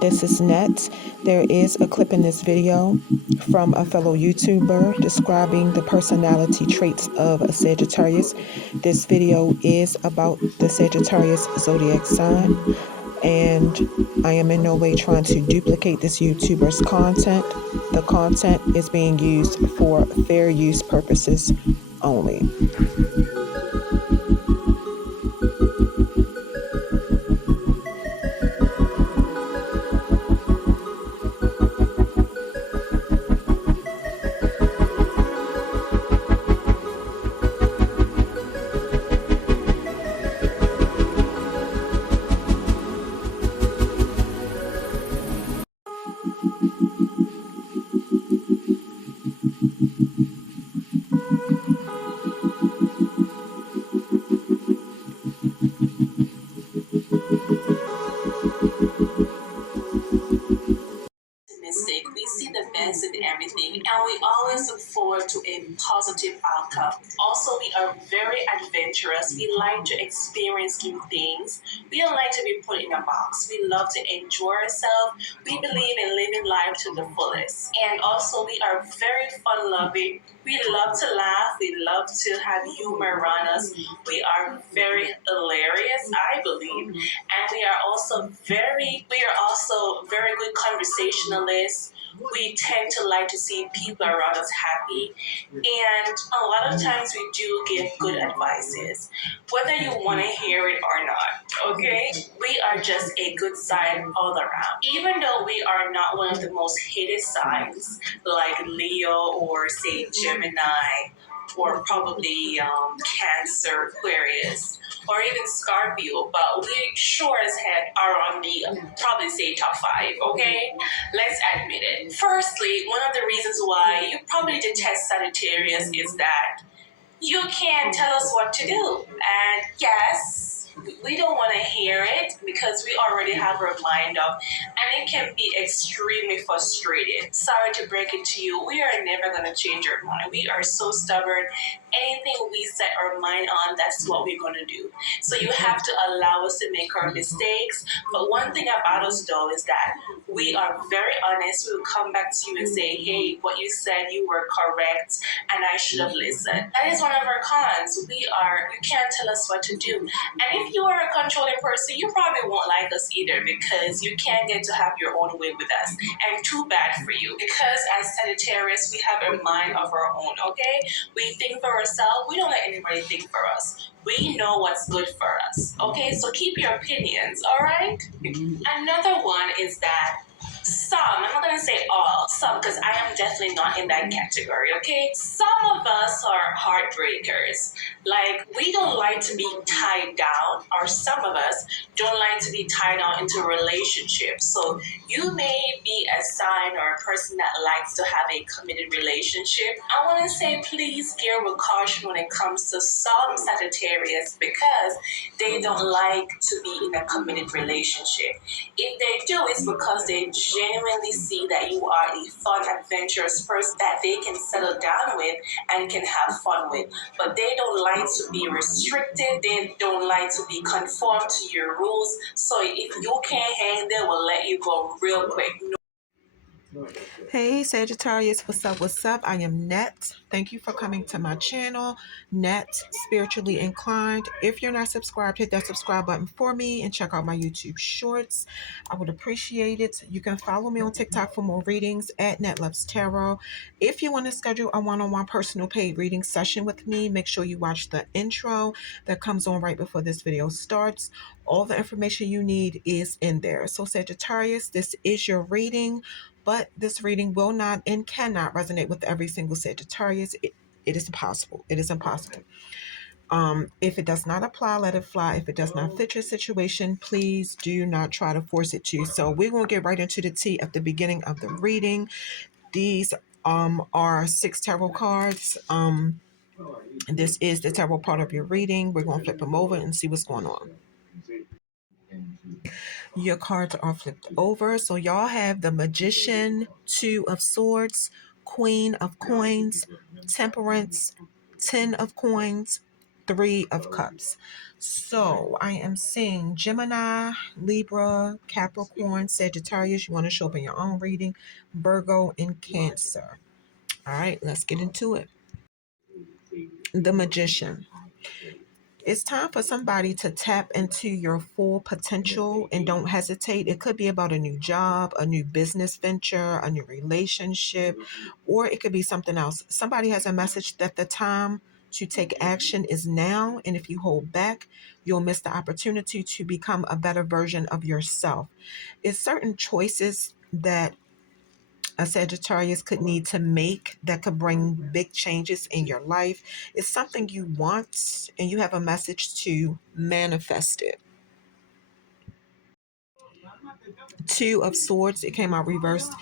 This is Net. There is a clip in this video from a fellow YouTuber describing the personality traits of a Sagittarius. This video is about the Sagittarius zodiac sign, and I am in no way trying to duplicate this YouTuber's content. The content is being used for fair use purposes only. We see the best in everything, and we always look forward to a positive outcome. Also, we are very adventurous. We like to experience new things. We don't like to be put in a box. We love to enjoy ourselves. We believe in living life to the fullest. And also, we are very fun-loving. We love to laugh. We love to have humor around us. We are very hilarious, I believe. And we are also very good conversationalists. We tend to like to see people around us happy. And a lot of times we do give good advices, whether you want to hear it or not, okay? We are just a good sign all around. Even though we are not one of the most hated signs, like Leo or say Gemini, or probably Cancer, Aquarius, or even Scorpio, but we sure as heck are on the probably say top 5, okay? Let's admit it. Firstly, one of the reasons why you probably detest Sagittarius is that you can't tell us what to do. And yes, we don't want to hear it because we already have our mind up, and it can be extremely frustrating. Sorry to break it to you, we are never going to change our mind. We are so stubborn. Anything we set our mind on, that's what we're going to do. So you have to allow us to make our mistakes. But one thing about us though is that we are very honest. We will come back to you and say, hey, what you said, you were correct, and I should have listened. That is one of our cons. You can't tell us what to do. And if you are a controlling person, you probably won't like us either because you can't get to have your own way with us. And too bad for you. Because as Sagittarius, we have a mind of our own, okay? We think for ourselves. We don't let anybody think for us. We know what's good for us, okay? So keep your opinions, all right? Another one is that I'm not going to say all, some, because I am definitely not in that category, okay? Some of us are heartbreakers. Like, we don't like to be tied down, or some of us don't like to be tied down into relationships. So you may be a sign or a person that likes to have a committed relationship. I want to say please gear with caution when it comes to some Sagittarius because they don't like to be in a committed relationship. If they do, it's because they genuinely see that you are a fun, adventurous person that they can settle down with and can have fun with. But they don't like to be restricted. They don't like to be conformed to your rules. So if you can't hang, they will let you go real quick. Hey Sagittarius, what's up? What's up? I am Net. Thank you for coming to my channel, Net Spiritually Inclined. If you're not subscribed, hit that subscribe button for me and check out my YouTube shorts. I would appreciate it. You can follow me on TikTok for more readings at Net Loves Tarot. If you want to schedule a one-on-one personal paid reading session with me, make sure you watch the intro that comes on right before this video starts. All the information you need is in there. So Sagittarius, this is your reading. But this reading will not and cannot resonate with every single Sagittarius. It is impossible. It is impossible. If it does not apply, let it fly. If it does not fit your situation, please do not try to force it to. So we're going to get right into the tea at the beginning of the reading. These are 6 tarot cards. This is the tarot part of your reading. We're going to flip them over and see what's going on. Your cards are flipped over. So y'all have the Magician, 2 of Swords, Queen of Coins, Temperance, 10 of Coins, Three of Cups. So I am seeing Gemini, Libra, Capricorn, Sagittarius. You want to show up in your own reading, Virgo, and Cancer. All right, let's get into it. The Magician. It's time for somebody to tap into your full potential and don't hesitate. It could be about a new job, a new business venture, a new relationship, or it could be something else. Somebody has a message that the time to take action is now. And if you hold back, you'll miss the opportunity to become a better version of yourself. It's certain choices that a Sagittarius could need to make that could bring big changes in your life. It's something you want and you have a message to manifest it. Two of Swords, it came out reversed.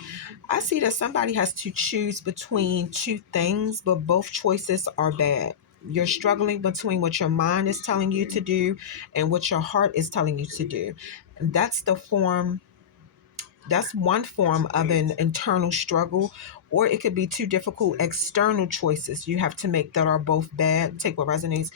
I see that somebody has to choose between two things, but both choices are bad. You're struggling between what your mind is telling you to do and what your heart is telling you to do. That's the form That's one form of an internal struggle, or it could be two difficult external choices you have to make that are both bad. Take what resonates.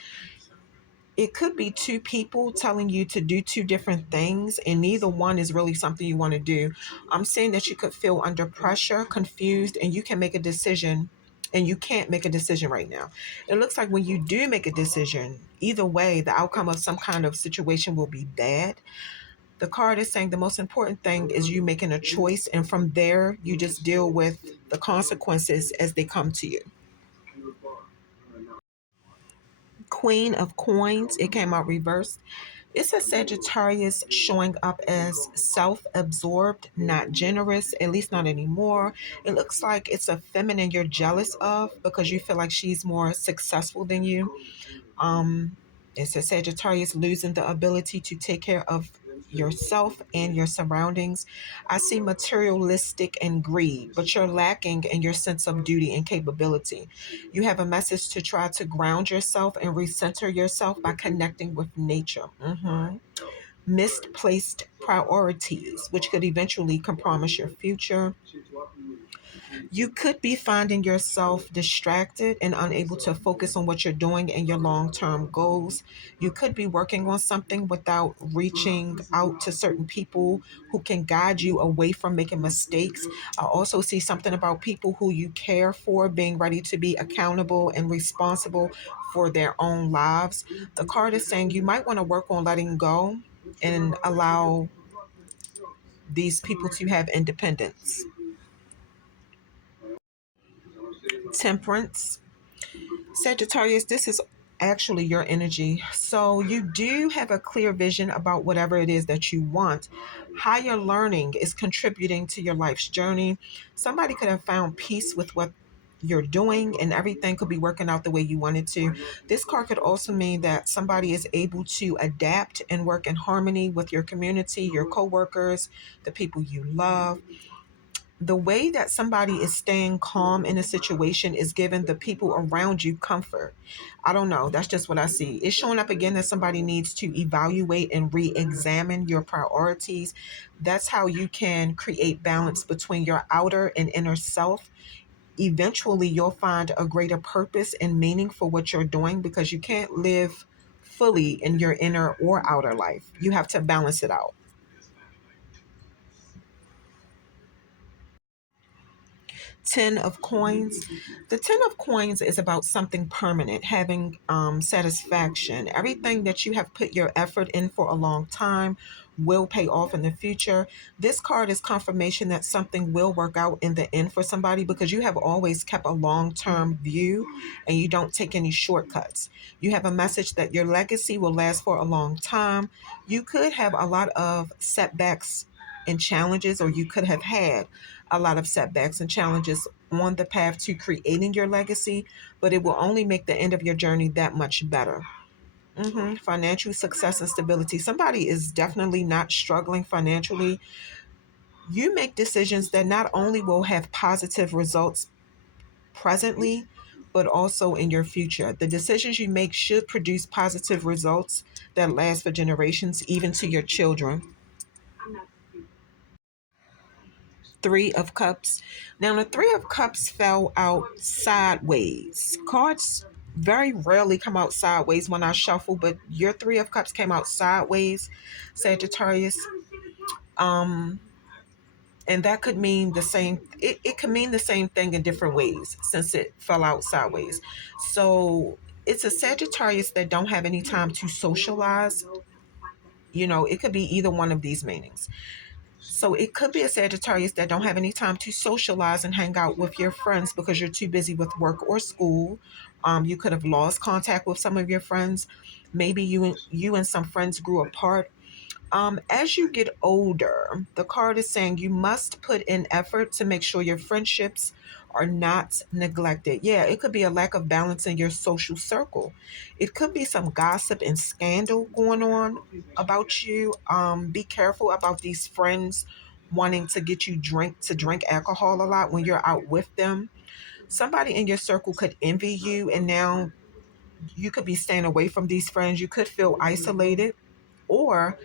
It could be two people telling you to do two different things, and neither one is really something you want to do. I'm saying that you could feel under pressure, confused, and you can make a decision. And you can't make a decision right now. It looks like when you do make a decision, either way, the outcome of some kind of situation will be bad. The card is saying the most important thing is you making a choice, and from there, you just deal with the consequences as they come to you. Queen of Coins, it came out reversed. It's a Sagittarius showing up as self absorbed, not generous, at least not anymore. It looks like it's a feminine you're jealous of because you feel like she's more successful than you. Um, it's a Sagittarius losing the ability to take care of yourself and your surroundings. I see materialistic and greed, but you're lacking in your sense of duty and capability. You have a message to try to ground yourself and recenter yourself by connecting with nature. Misplaced priorities, which could eventually compromise your future. You could be finding yourself distracted and unable to focus on what you're doing and your long term goals. You could be working on something without reaching out to certain people who can guide you away from making mistakes. I also see something about people who you care for being ready to be accountable and responsible for their own lives. The card is saying you might want to work on letting go and allow these people to have independence. Temperance. Sagittarius, this is actually your energy. So you do have a clear vision about whatever it is that you want. Higher learning is contributing to your life's journey. Somebody could have found peace with what you're doing and everything could be working out the way you want it to. This card could also mean that somebody is able to adapt and work in harmony with your community, your coworkers, the people you love. The way that somebody is staying calm in a situation is giving the people around you comfort. I don't know. That's just what I see. It's showing up again that somebody needs to evaluate and re examine your priorities. That's how you can create balance between your outer and inner self. Eventually, you'll find a greater purpose and meaning for what you're doing because you can't live fully in your inner or outer life. You have to balance it out. 10 of Coins. The 10 of Coins is about something permanent, having satisfaction. Everything that you have put your effort in for a long time will pay off in the future. This card is confirmation that something will work out in the end for somebody because you have always kept a long term view and you don't take any shortcuts. You have a message that your legacy will last for a long time. You could have a lot of setbacks and challenges, or you could have had a lot of setbacks and challenges on the path to creating your legacy, but it will only make the end of your journey that much better. Financial success and stability. Somebody is definitely not struggling financially. You make decisions that not only will have positive results presently, but also in your future. The decisions you make should produce positive results that last for generations, even to your children. Three of Cups. Now, the Three of Cups fell out sideways. Cards very rarely come out sideways when I shuffle, but your Three of Cups came out sideways, Sagittarius. Um, and that could mean the same, it could mean the same thing in different ways since it fell out sideways. So it's a Sagittarius that don't have any time to socialize. It could be either one of these meanings. So it could be a Sagittarius that don't have any time to socialize and hang out with your friends because you're too busy with work or school. You could have lost contact with some of your friends. Maybe you and some friends grew apart. As you get older, the card is saying you must put in effort to make sure your friendships are not neglected. Yeah, it could be a lack of balance in your social circle. It could be some gossip and scandal going on about you. Be careful about these friends wanting to get you drink alcohol a lot when you're out with them. Somebody in your circle could envy you, and now you could be staying away from these friends. You could feel isolated, or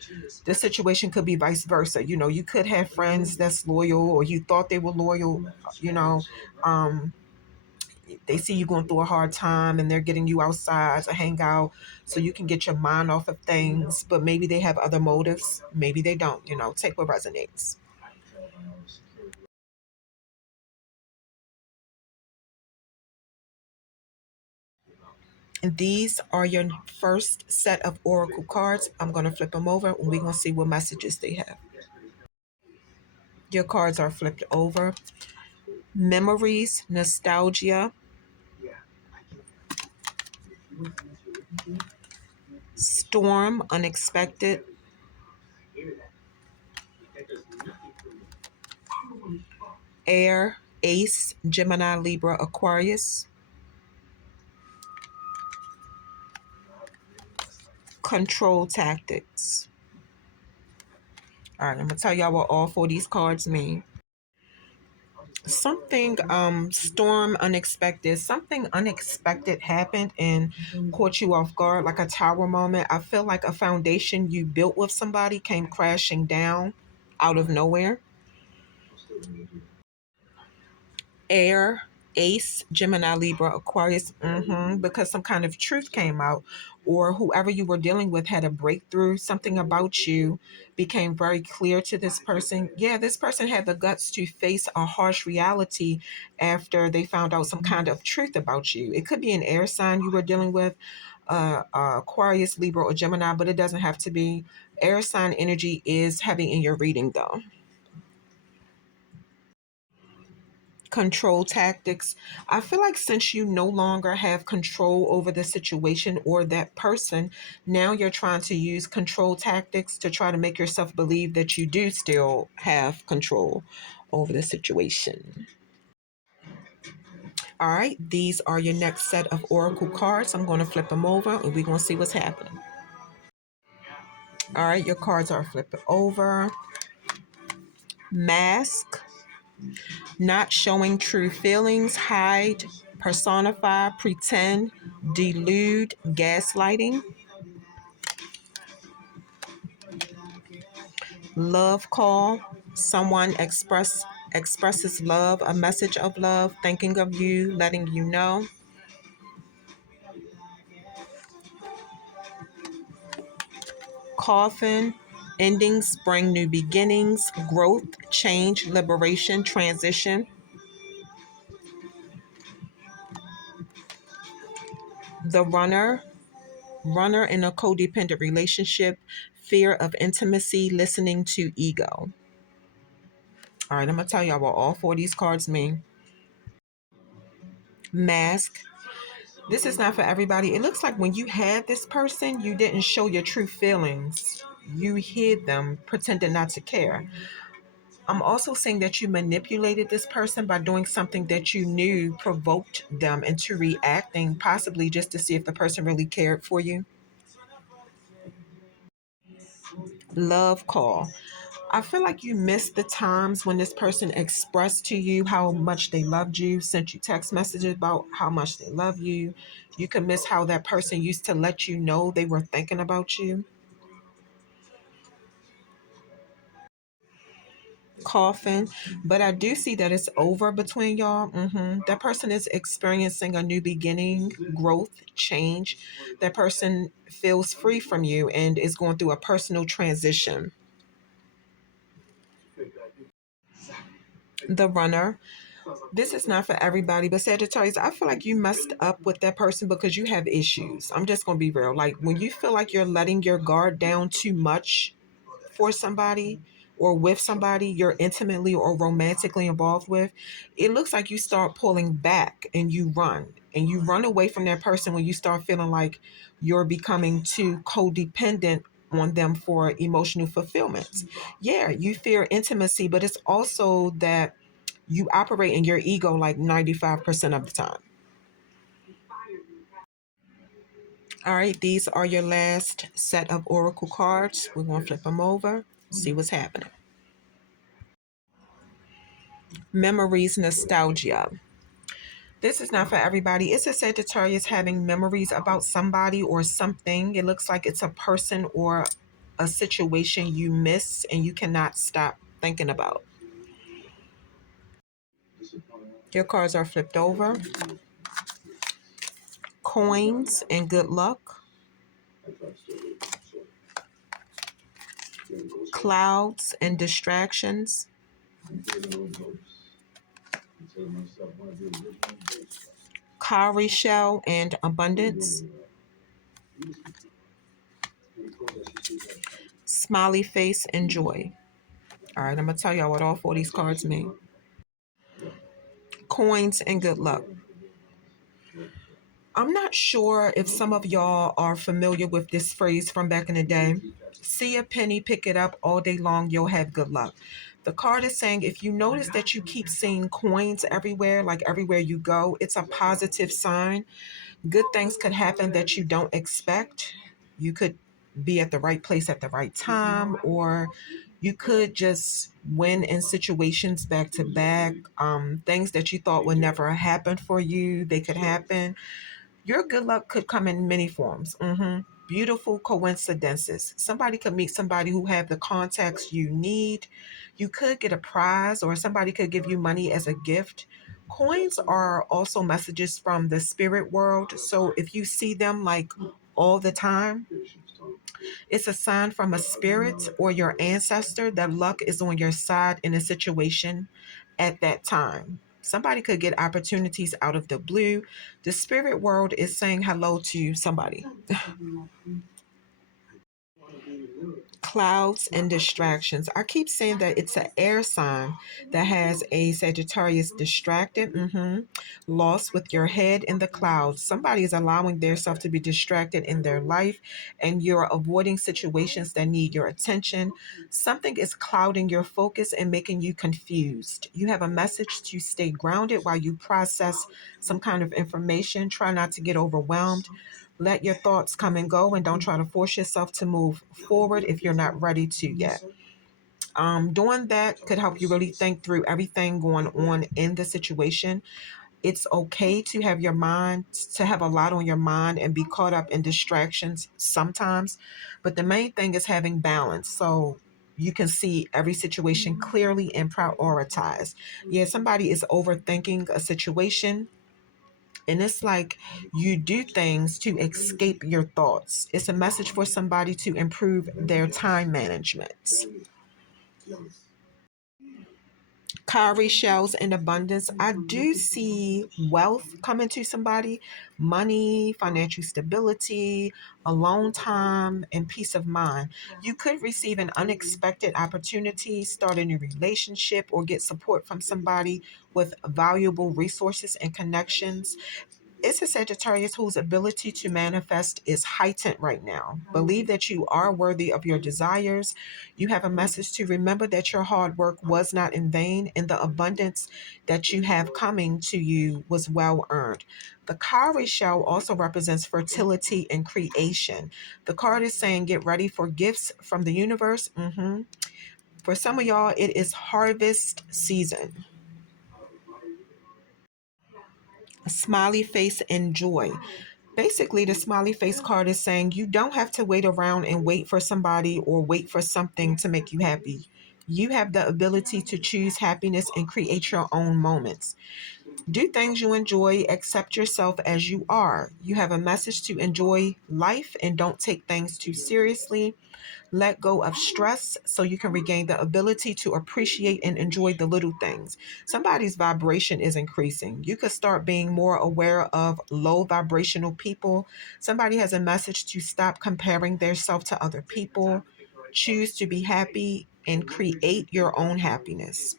the situation could be vice versa. You could have friends that's loyal, or you thought they were loyal. you know um they see you going through a hard time and they're getting you outside to hang out so you can get your mind off of things, but maybe they have other motives, maybe they don't. Take what resonates. And these are your first set of oracle cards. I'm going to flip them over and we're going to see what messages they have. Your cards are flipped over. Memories, nostalgia, storm, unexpected, air, ace, Gemini, Libra, Aquarius, control tactics. All right, I'm gonna tell y'all what all four of these cards mean. Something storm, unexpected, something unexpected happened and caught you off guard, like a tower moment. I feel like a foundation you built with somebody came crashing down out of nowhere. Air, ace, Gemini, Libra, Aquarius, because some kind of truth came out, or whoever you were dealing with had a breakthrough. Something about you became very clear to this person. Yeah, this person had the guts to face a harsh reality after they found out some kind of truth about you. It could be an air sign you were dealing with, Aquarius, Libra, or Gemini, but it doesn't have to be. Air sign energy is heavy in your reading, though. Control tactics. I feel like since you no longer have control over the situation or that person, now you're trying to use control tactics to try to make yourself believe that you do still have control over the situation. All right, these are your next set of oracle cards. I'm going to flip them over and we're going to see what's happening. All right, your cards are flipped over. Mask, not showing true feelings, hide, personify, pretend, delude, gaslighting. Love call, someone expresses love, a message of love, thinking of you, letting you know. Coffin, endings bring new beginnings, growth, change, liberation, transition. The runner, runner in a codependent relationship, fear of intimacy, listening to ego. All right, I'm gonna tell y'all what all four of these cards mean. Mask. This is not for everybody. It looks like when you had this person, you didn't show your true feelings. You hid them, pretended not to care. I'm also saying that you manipulated this person by doing something that you knew provoked them into reacting, possibly just to see if the person really cared for you. Love call. I feel like you missed the times when this person expressed to you how much they loved you, sent you text messages about how much they love you. You could miss how that person used to let you know they were thinking about you. Coffin, but I do see that it's over between y'all. That person is experiencing a new beginning, growth, change. That person feels free from you and is going through a personal transition. The Runner. This is not for everybody, but Sagittarius, I feel like you messed up with that person because you have issues. I'm just going to be real. Like when you feel like you're letting your guard down too much for somebody or with somebody you're intimately or romantically involved with, it looks like you start pulling back and you run away from that person when you start feeling like you're becoming too codependent on them for emotional fulfillment. Yeah, you fear intimacy, but it's also that you operate in your ego like 95% of the time. All right, these are your last set of oracle cards. We're going to flip them over, see what's happening. Memories, nostalgia. This is not for everybody. It's a Sagittarius having memories about somebody or something. It looks like it's a person or a situation you miss and you cannot stop thinking about. Your cards are flipped over. Coins and good luck. Clouds and distractions. Cowrie shell and abundance. Smiley face and joy. All right, I'm going to tell y'all what all four of these cards mean. Coins and good luck. I'm not sure if some of y'all are familiar with this phrase from back in the day. See a penny, pick it up all day long, you'll have good luck. The card is saying if you notice that you keep seeing coins everywhere, like everywhere you go, it's a positive sign. Good things could happen that you don't expect. You could be at the right place at the right time, or you could just win in situations back to back. Things that you thought would never happen for you, they could happen. Your good luck could come in many forms. Beautiful coincidences. Somebody could meet somebody who have the contacts you need. You could get a prize, or somebody could give you money as a gift. Coins are also messages from the spirit world. So if you see them like all the time, it's a sign from a spirit or your ancestor that luck is on your side in a situation at that time. Somebody could get opportunities out of the blue. The spirit world is saying hello to somebody. Clouds and distractions. I keep saying that it's an air sign that has a Sagittarius distracted, lost with your head in the clouds. Somebody is allowing themselves to be distracted in their life, and you're avoiding situations that need your attention. Something is clouding your focus and making you confused. You have a message to stay grounded while you process some kind of information. Try not to get overwhelmed. Let your thoughts come and go, and don't try to force yourself to move forward if you're not ready to yet. Doing that could help you really think through everything going on in the situation. It's okay to have your mind, to have a lot on your mind and be caught up in distractions sometimes. But the main thing is having balance. So you can see every situation clearly and prioritize. Yeah, somebody is overthinking a situation, and it's like you do things to escape your thoughts. It's a message for somebody to improve their time management. Cowrie shells in abundance. I do see wealth coming to somebody, money, financial stability, alone time, and peace of mind. You could receive an unexpected opportunity, start a new relationship, or get support from somebody with valuable resources and connections. It's a Sagittarius whose ability to manifest is heightened right now. Believe that you are worthy of your desires. You have a message to remember that your hard work was not in vain, and the abundance that you have coming to you was well earned. The cowrie shell also represents fertility and creation. The card is saying get ready for gifts from the universe. For some of y'all, it is harvest season. A smiley face and joy. Basically, the smiley face card is saying you don't have to wait around and wait for somebody or wait for something to make you happy. You have the ability to choose happiness and create your own moments. Do things you enjoy, accept yourself as you are. You have a message to enjoy life and don't take things too seriously. Let go of stress so you can regain the ability to appreciate and enjoy the little things. Somebody's vibration is increasing. You could start being more aware of low vibrational people. Somebody has a message to stop comparing themselves to other people. Choose to be happy and create your own happiness.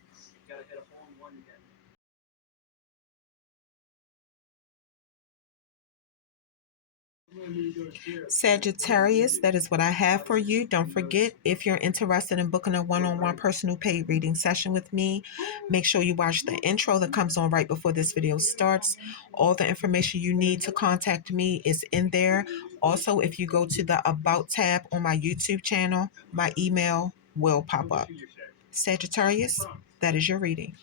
Sagittarius, that is what I have for you. Don't forget, if you're interested in booking a one on one personal paid reading session with me, make sure you watch the intro that comes on right before this video starts. All the information you need to contact me is in there. Also, if you go to the About tab on my YouTube channel, my email will pop up. Sagittarius, that is your reading.